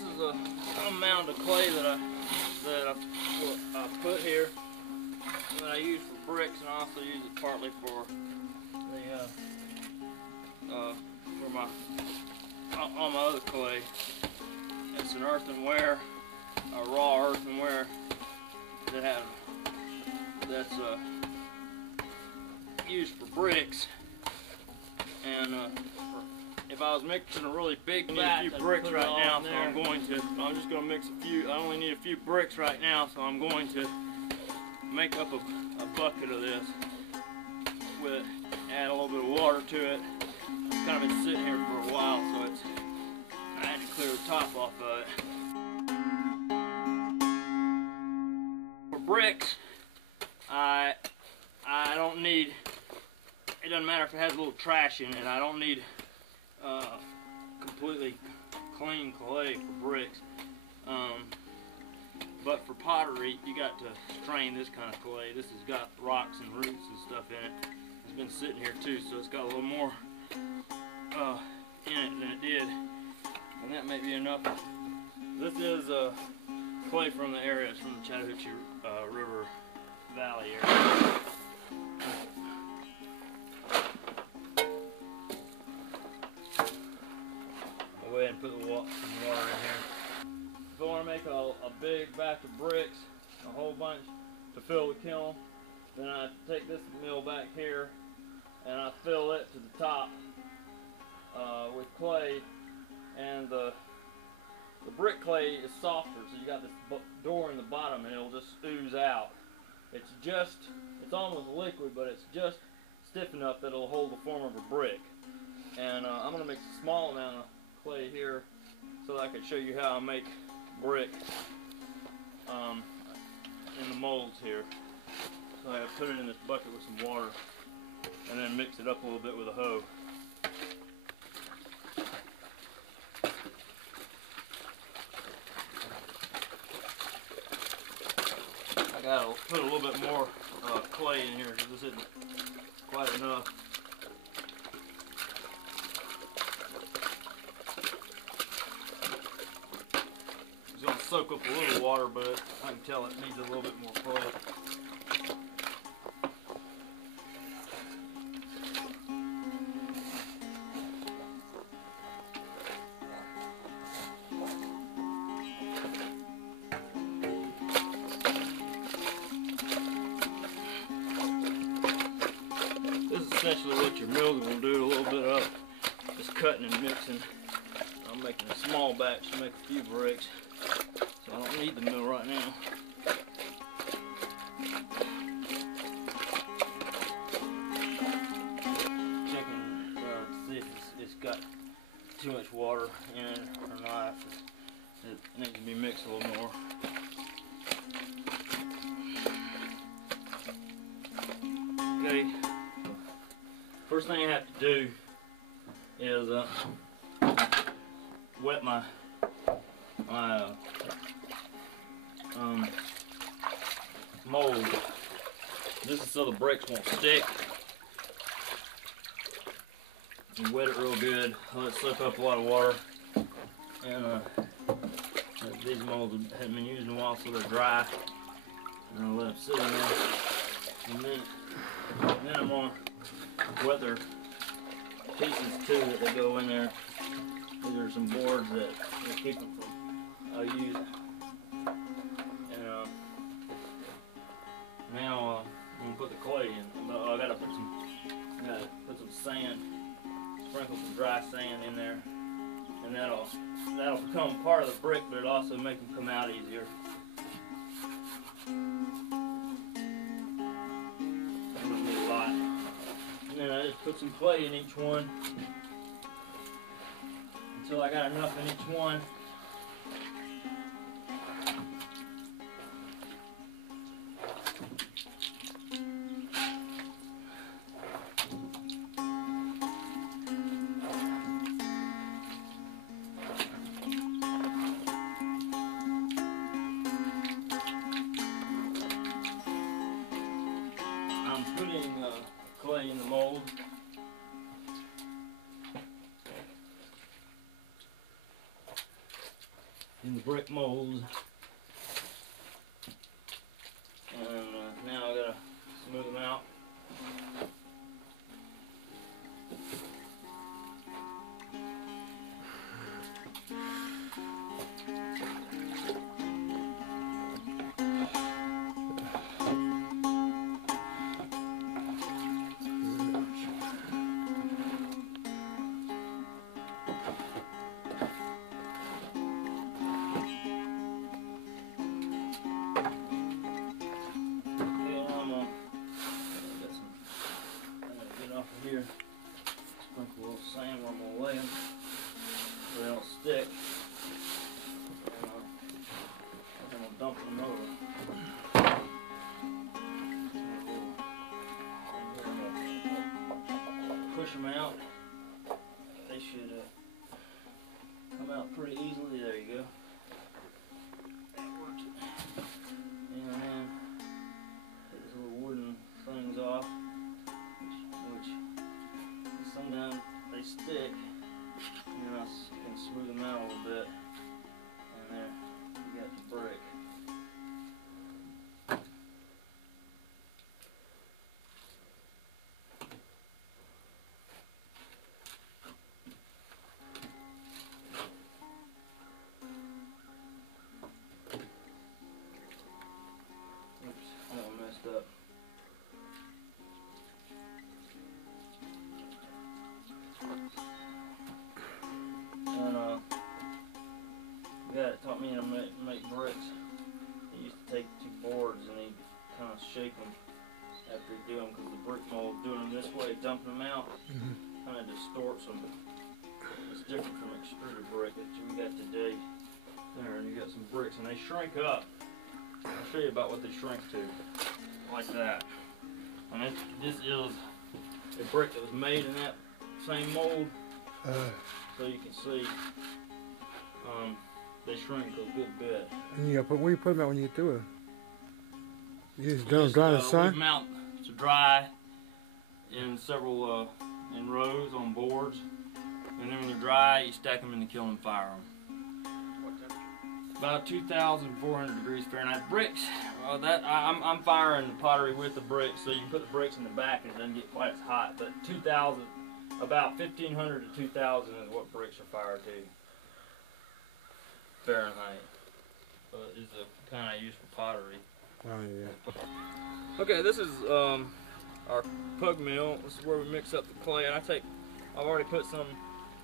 this is a amount of clay that I put here that I use for bricks, and I also use it partly for the all my other clay. It's an earthenware, a raw earthenware that's used for bricks. And if I was mixing a really big batch, a few bricks right now, so I'm just going to mix a few. I only need a few bricks right now, so I'm going to make up a bucket of this with add a little bit of water to it. It's kind of been sitting here for a while, so I had to clear the top off of it. For bricks, I don't need. It doesn't matter if it has a little trash in it. I don't need completely clean clay for bricks. But for pottery, you got to strain this kind of clay. This has got rocks and roots and stuff in it. It's been sitting here too, so it's got a little more in it than it did, and that may be enough. This is clay from the area. It's from the Chattahoochee River Valley area. Go ahead and put some water in here. If I want to make a big batch of bricks, a whole bunch to fill the kiln, then I take this mill back here and I fill it to the top with clay, and the brick clay is softer, so you got this door in the bottom and it'll just ooze out. It's almost liquid, but it's just stiff enough that it'll hold the form of a brick. And I'm going to mix a small amount of clay here so that I can show you how I make brick in the molds here. So I put it in this bucket with some water and then mix it up a little bit with a hoe. I gotta put a little bit more clay in here because this isn't quite enough. It's going to soak up a little water, but I can tell it needs a little bit more clay. This is essentially what your mill's going to do. A little bit of just cutting and mixing. I'm making a small batch to make a few bricks, so I don't need the mill right now. Checking to see if it's got too much water in it or not. It needs to be mixed a little more. Okay. First thing I have to do is wet my mold. This is so the bricks won't stick. You wet it real good, let it soak up a lot of water. And these molds haven't been used in a while, so they're dry. And I'll let them sit in there. And then I'm going to wet their pieces too that they go in there. These are some boards that keep them from used. And now I'm gonna put the clay in. I gotta put some sand, sprinkle some dry sand in there, and that'll become part of the brick, but it'll also make them come out easier. And then I just put some clay in each one until I got enough in each one. I'm putting clay in the mold. in the brick molds. And now I gotta smooth them out. Here, sprinkle a little sand where I'm going to lay them so they don't stick. And I'm going to dump them over. Push them out. They should come out pretty easily. There you go. And then take these little wooden things off. Sometimes they stick, and then I can smooth them out a little bit, and there you got the brick. Oops, that one messed up. And the guy that taught me how to make bricks, he used to take two boards and he'd kind of shake them after he'd do them, because the brick mold, doing them this way, dumping them out, kind of distorts them. It's different from extruded brick that we got today. There, and you got some bricks, and they shrink up. I'll show you about what they shrink to, like that. And this is a brick that was made in that same mold. So you can see they shrink a good bit. And you put, where you put them out when you get through it? You just don't dry in the sun? Leave them out to dry in several in rows on boards, and then when they're dry, you stack them in the kiln and fire them. What temperature? About 2,400 degrees Fahrenheit. Bricks, I'm firing the Pottery with the bricks, so you can put the bricks in the back and it doesn't get quite as hot. But 2,000. About 1,500 to 2,000 is what bricks are fired to. Fahrenheit. Is the kind I use for pottery. Oh yeah. Okay, this is our pugmill. This is where we mix up the clay. And I've already put some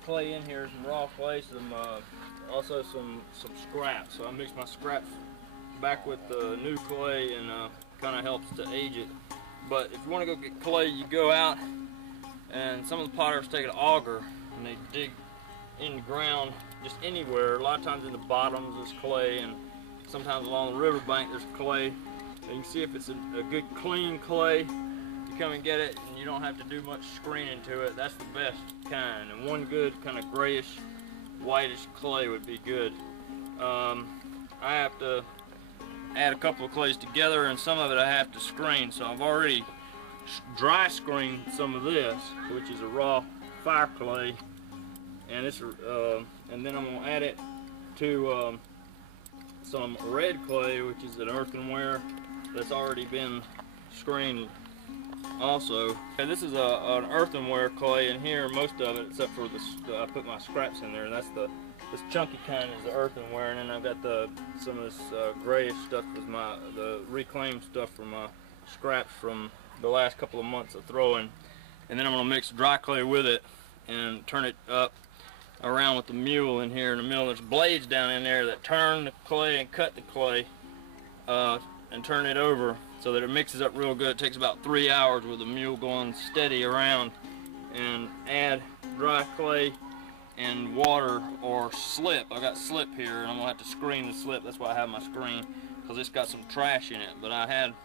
clay in here, some raw clay, also some scraps. So I mix my scraps back with the new clay, and kind of helps to age it. But if you want to go get clay, you go out. And some of the potters take an auger and they dig in the ground just anywhere. A lot of times in the bottoms there's clay, and sometimes along the riverbank there's clay. And you can see if it's a good clean clay, you come and get it and you don't have to do much screening to it. That's the best kind. And one good kind of grayish, whitish clay would be good. I have to add a couple of clays together, and some of it I have to screen. So I've already dry screen some of this, which is a raw fire clay, and and then I'm going to add it to some red clay, which is an earthenware that's already been screened also. And this is an earthenware clay in here, most of it, except for this. I put my scraps in there, and that's this chunky kind is the earthenware, and then I've got some of this grayish stuff with the reclaimed stuff from my scraps from the last couple of months of throwing. And then I'm going to mix dry clay with it and turn it up around with the mule in here. In the middle there's blades down in there that turn the clay and cut the clay and turn it over so that it mixes up real good. It takes about 3 hours with the mule going steady around. And add dry clay and water or slip. I got slip here, and I'm going to have to screen the slip. That's why I have my screen, because it's got some trash in it. But I had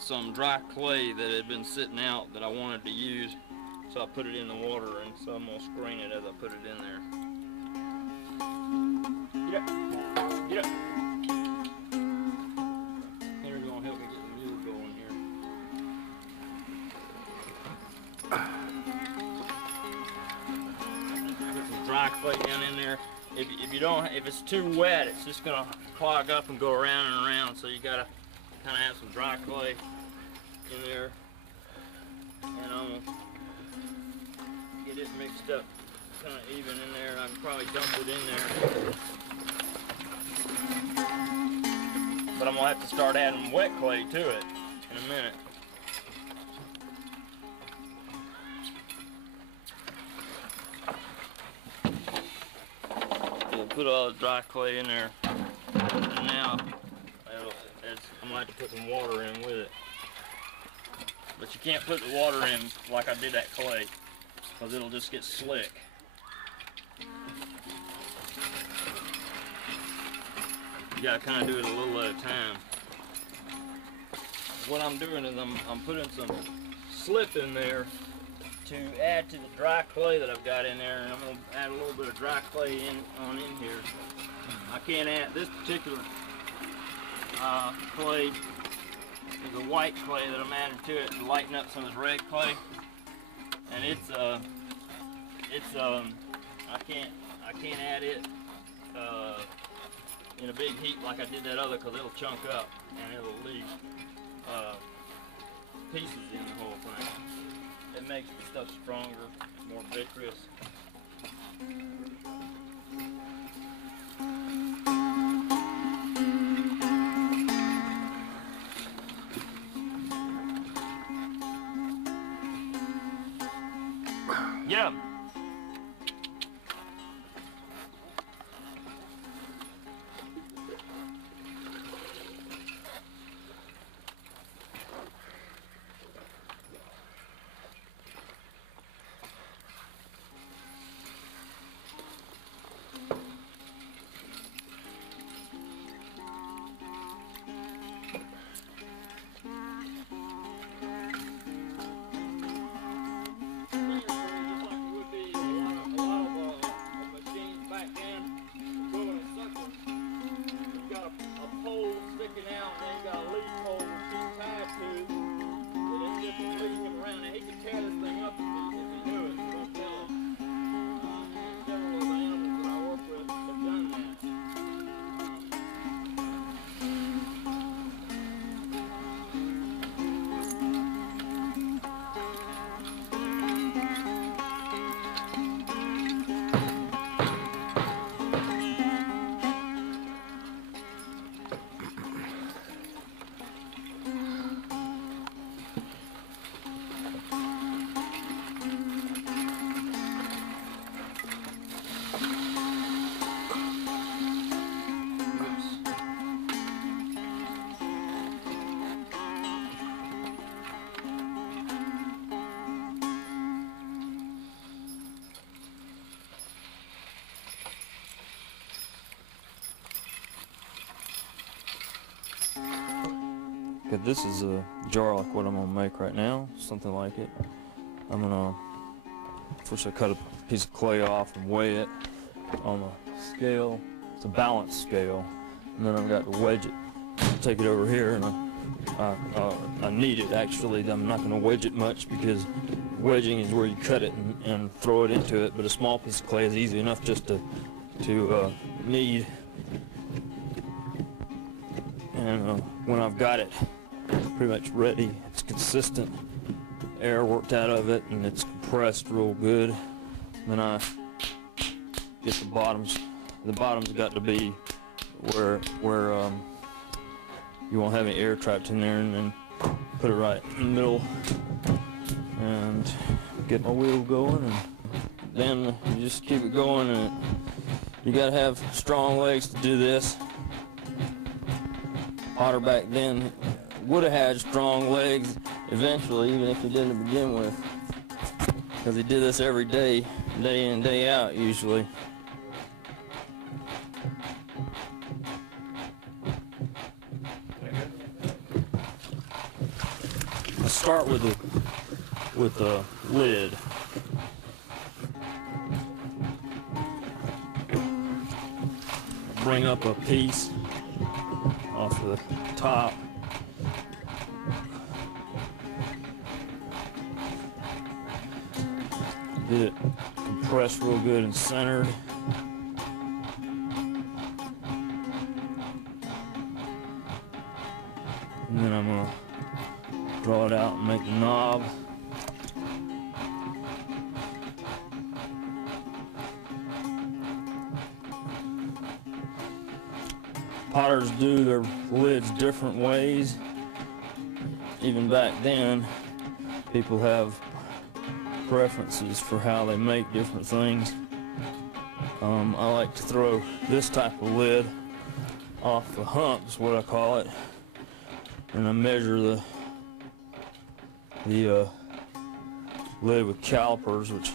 some dry clay that had been sitting out that I wanted to use, so I put it in the water, and so I'm going to screen it as I put it in there. Get up! Get up! Henry's going to help me get the mule going here. Put some dry clay down in there. if you don't, if it's too wet, it's just gonna clog up and go around and around. So you gotta kind of have some dry clay in there, and I'm gonna get it mixed up kind of even in there. I can probably dump it in there, but I'm gonna have to start adding wet clay to it in a minute. Put all the dry clay in there, and now I'm gonna have to put some water in with it. But you can't put the water in like I did that clay, because it'll just get slick. You gotta kind of do it a little at a time. What I'm doing is I'm putting some slip in there to add to the dry clay that I've got in there, and I'm going to add a little bit of dry clay in here. I can't add this particular clay is a white clay that I'm adding to it to lighten up some of this red clay, and I can't add it in a big heap like I did that other, because it'll chunk up and it'll leave pieces in the whole thing. It makes the stuff stronger, more vitreous. Yeah. Okay, this is a jar like what I'm gonna make right now, something like it. I'm gonna first I cut a piece of clay off and weigh it on a scale. It's a balance scale, and then I've got to wedge it. Take it over here, and I knead it. Actually, I'm not gonna wedge it much because wedging is where you cut it and throw it into it. But a small piece of clay is easy enough just to knead. And when I've got it pretty much ready, it's consistent, air worked out of it, and it's compressed real good. Then I get the bottoms. The bottoms got to be where you won't have any air trapped in there, and then put it right in the middle and get my wheel going, and then you just keep it going. And you got to have strong legs to do this. Potter back then would have had strong legs eventually, even if he didn't begin with, because he did this every day, day in, day out usually. I start with the lid. Bring up a piece off the top. Get it compressed real good and centered. And then I'm gonna draw it out and make the knob. Potters do their lids different ways. Even back then, people have preferences for how they make different things. I like to throw this type of lid off the hump, is what I call it, and I measure the lid with calipers, which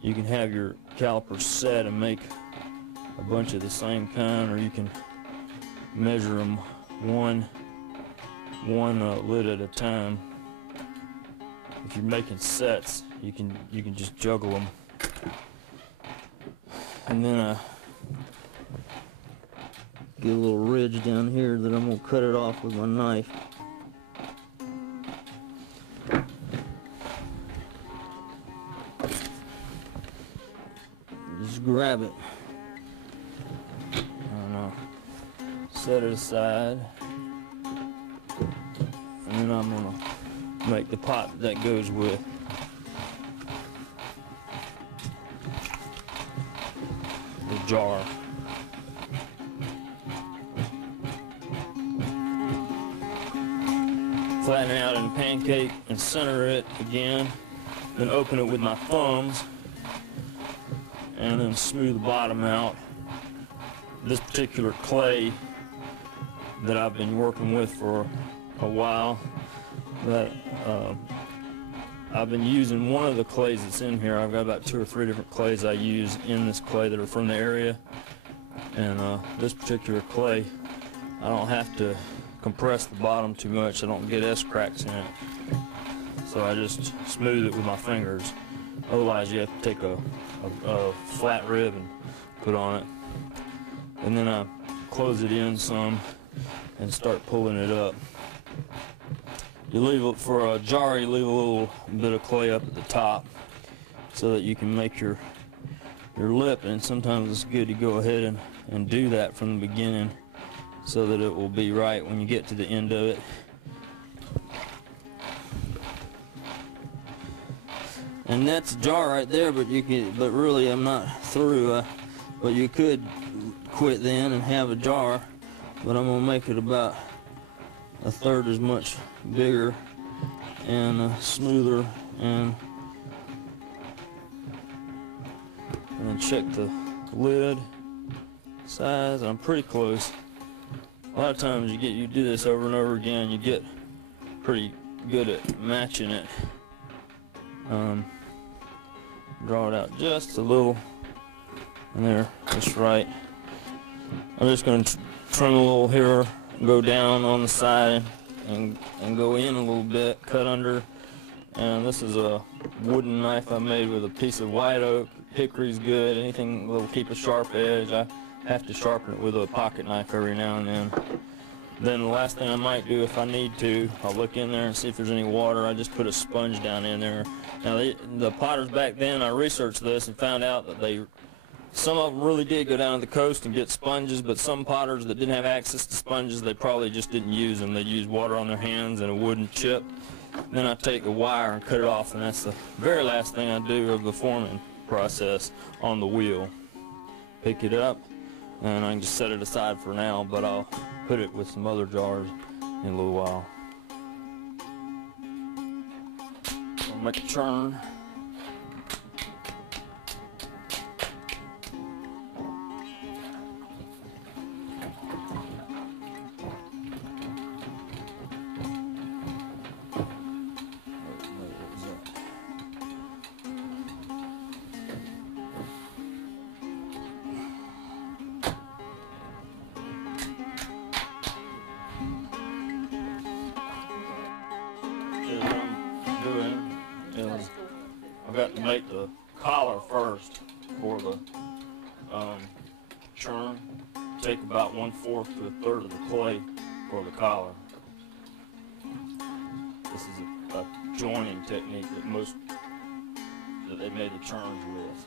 you can have your calipers set and make a bunch of the same kind, or you can measure them one lid at a time. If you're making sets, you can just juggle them. And then I get a little ridge down here that I'm gonna cut it off with my knife. Just grab it. Set it aside, and then I'm gonna make the pot that goes with. The jar. Flatten it out in a pancake and center it again, then open it with my thumbs, and then smooth the bottom out. This particular clay that I've been working with for a while, that I've been using one of the clays that's in here. I've got about 2 or 3 different clays I use in this clay that are from the area, and this particular clay, I don't have to compress the bottom too much. I don't get S-cracks in it, so I just smooth it with my fingers. Otherwise you have to take a flat rib and put on it, and then I close it in some and start pulling it up. You leave it for a jar, you leave a little bit of clay up at the top so that you can make your lip, and sometimes it's good to go ahead and do that from the beginning so that it will be right when you get to the end of it. And that's a jar right there, but really I'm not through. But you could quit then and have a jar, but I'm gonna make it about 1/3 as much bigger and smoother, and then check the lid size. I'm pretty close. A lot of times you do this over and over again, you get pretty good at matching it. Draw it out just a little, and there, just right. I'm just going to trim a little here, go down on the side, and go in a little bit, cut under. And this is a wooden knife I made with a piece of white oak. Hickory's good, anything that will keep a sharp edge. I have to sharpen it with a pocket knife every now and then. Then the last thing I might do, if I need to, I'll look in there and see if there's any water. I just put a sponge down in there. Now the potters back then, I researched this and found out that some of them really did go down to the coast and get sponges, but some potters that didn't have access to sponges, they probably just didn't use them. They used water on their hands and a wooden chip. Then I take the wire and cut it off, and that's the very last thing I do of the forming process on the wheel. Pick it up, and I can just set it aside for now, but I'll put it with some other jars in a little while. I'll make a churn. I've got to make the collar first for the churn. Take about 1/4 to 1/3 of the clay for the collar. This is a joining technique that they made the churns with.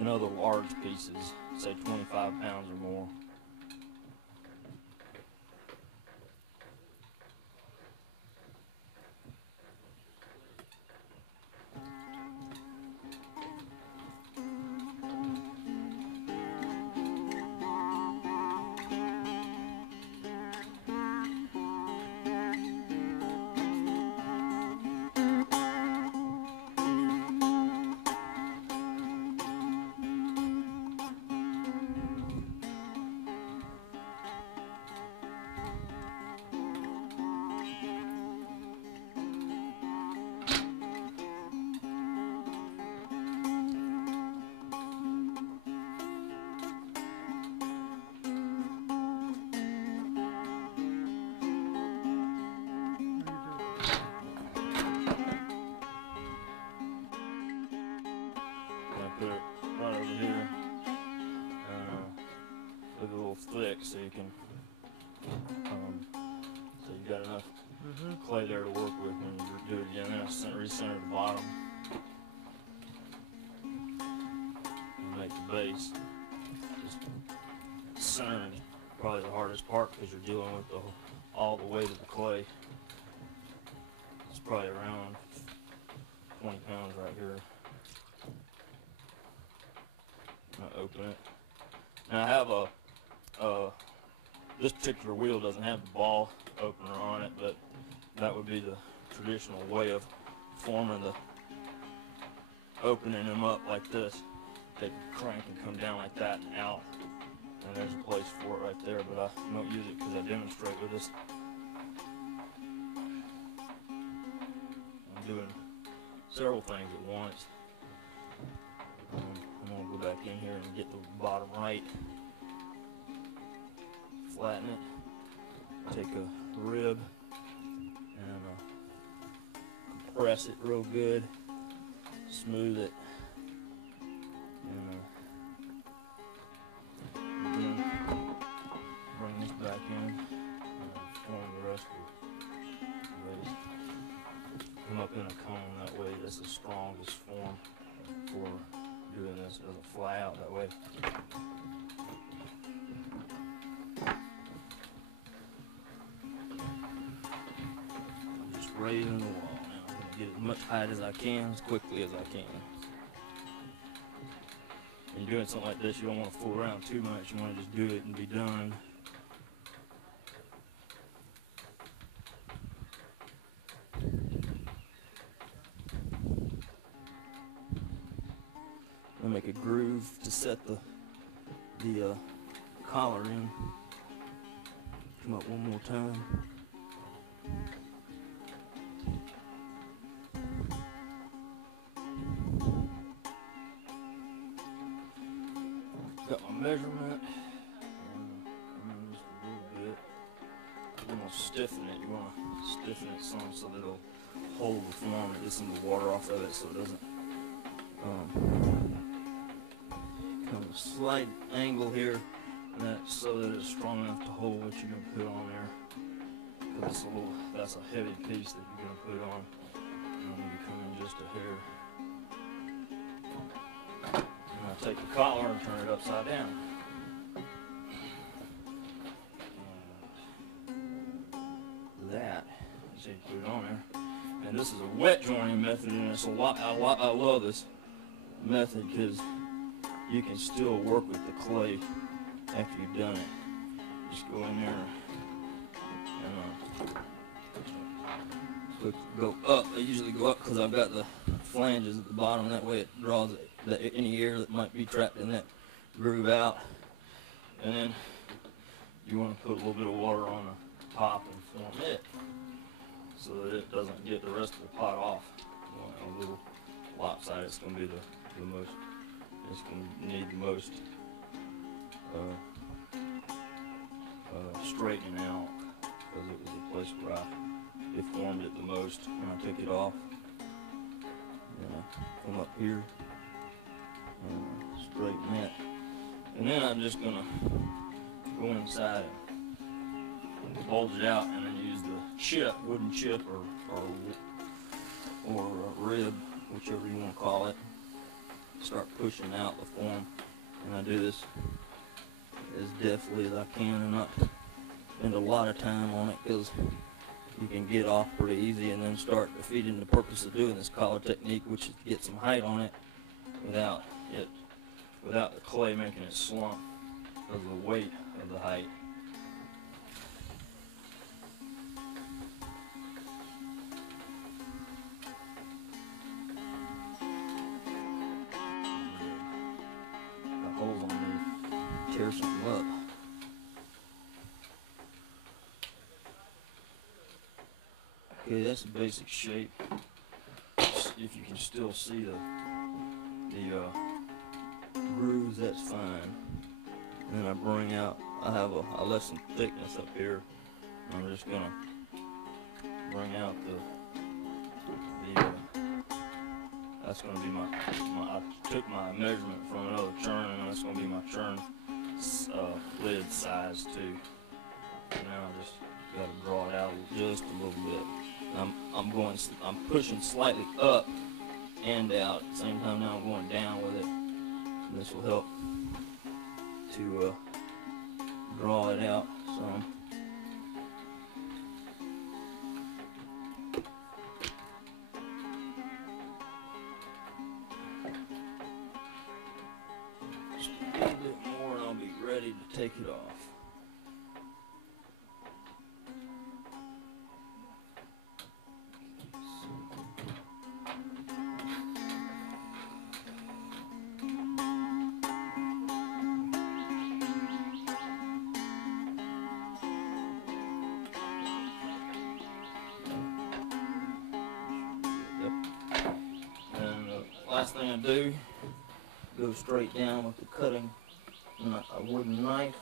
In other large pieces, say 25 pounds or more. a little thick so you can, so you got enough clay there to work with when you do it again. Then I recenter the bottom and make the base. Just centering is probably the hardest part because you're dealing with all the weight of the clay. It's probably around 20 pounds right here. I'm gonna open it. Now I have this particular wheel doesn't have the ball opener on it, but that would be the traditional way of forming opening them up like this. Take a crank and come down like that and out. And there's a place for it right there, but I don't use it because I demonstrate with this. I'm doing several things at once. I'm going to go back in here and get the bottom right. Flatten it. Take a rib and compress it real good. Smooth it. And bring this back in and form the rest of the base. Come up in a cone that way. That's the strongest form for doing this. It doesn't fly out that way. I'm just raising the wall now. I'm going to get as much height as I can, as quickly as I can. When you're doing something like this, you don't want to fool around too much. You want to just do it and be done. I'll make a groove to set the collar in. Come up one more time. Got my measurement. Come in just a little bit. You want to stiffen it. You want to stiffen it some so that it'll hold the form and get some of the water off of it so it doesn't come a slight angle here, and that's so that it's strong enough to hold what you're going to put on there. Because that's a heavy piece that you're going to put on. And I'm going to come in just a hair. And I'll take the collar and turn it upside down. And that, so you put it on there. And this is a wet joining method, and it's I love this method because you can still work with the clay after you've done it. Just go in there and go up. I usually go up because I've got the flanges at the bottom. That way it draws any air that might be trapped in that groove out. And then you want to put a little bit of water on the top and form it so that it doesn't get the rest of the pot off. You want a little lopsided. It's going to be the most. It's going to need the most straightening out because it was the place where I deformed it the most when I took it off. And I come up here and straighten that. And then I'm just going to go inside and bulge it out and then use the chip, wooden chip or a rib, whichever you want to call it. Start pushing out the form, and I do this as deftly as I can and not spend a lot of time on it because you can get off pretty easy and then start defeating the purpose of doing this collar technique, which is to get some height on it without the clay making it slump because of the weight of the height. Holes on me, tear something up. Okay, that's the basic shape. If you can still see the grooves, that's fine. And then I bring out. I left some thickness up here. I'm just gonna bring out that's going to be I took my measurement from another churn, and that's going to be my churn lid size too. Now I just gotta draw it out just a little bit. I'm pushing slightly up and out at the same time. Now I'm going down with it. And this will help to draw it out some. Just a little bit more and I'll be ready to take it off. Last thing I do, go straight down with the cutting a wooden knife,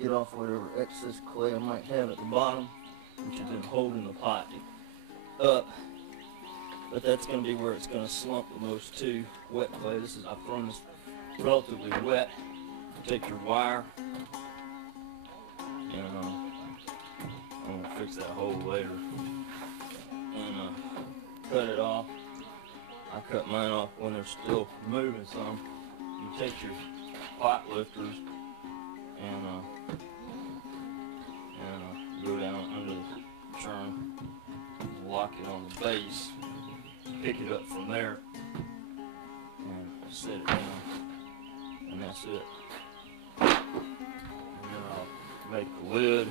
get off whatever excess clay I might have at the bottom, which has been holding the pot up. But that's going to be where it's going to slump the most too. Wet clay. I've thrown this relatively wet. Take your wire, and I'm going to fix that hole later, and cut it off. I cut mine off when they're still moving some. You take your pot lifters and go down under the churn, lock it on the base, pick it up from there, and set it down, and that's it. And then I'll make the lid.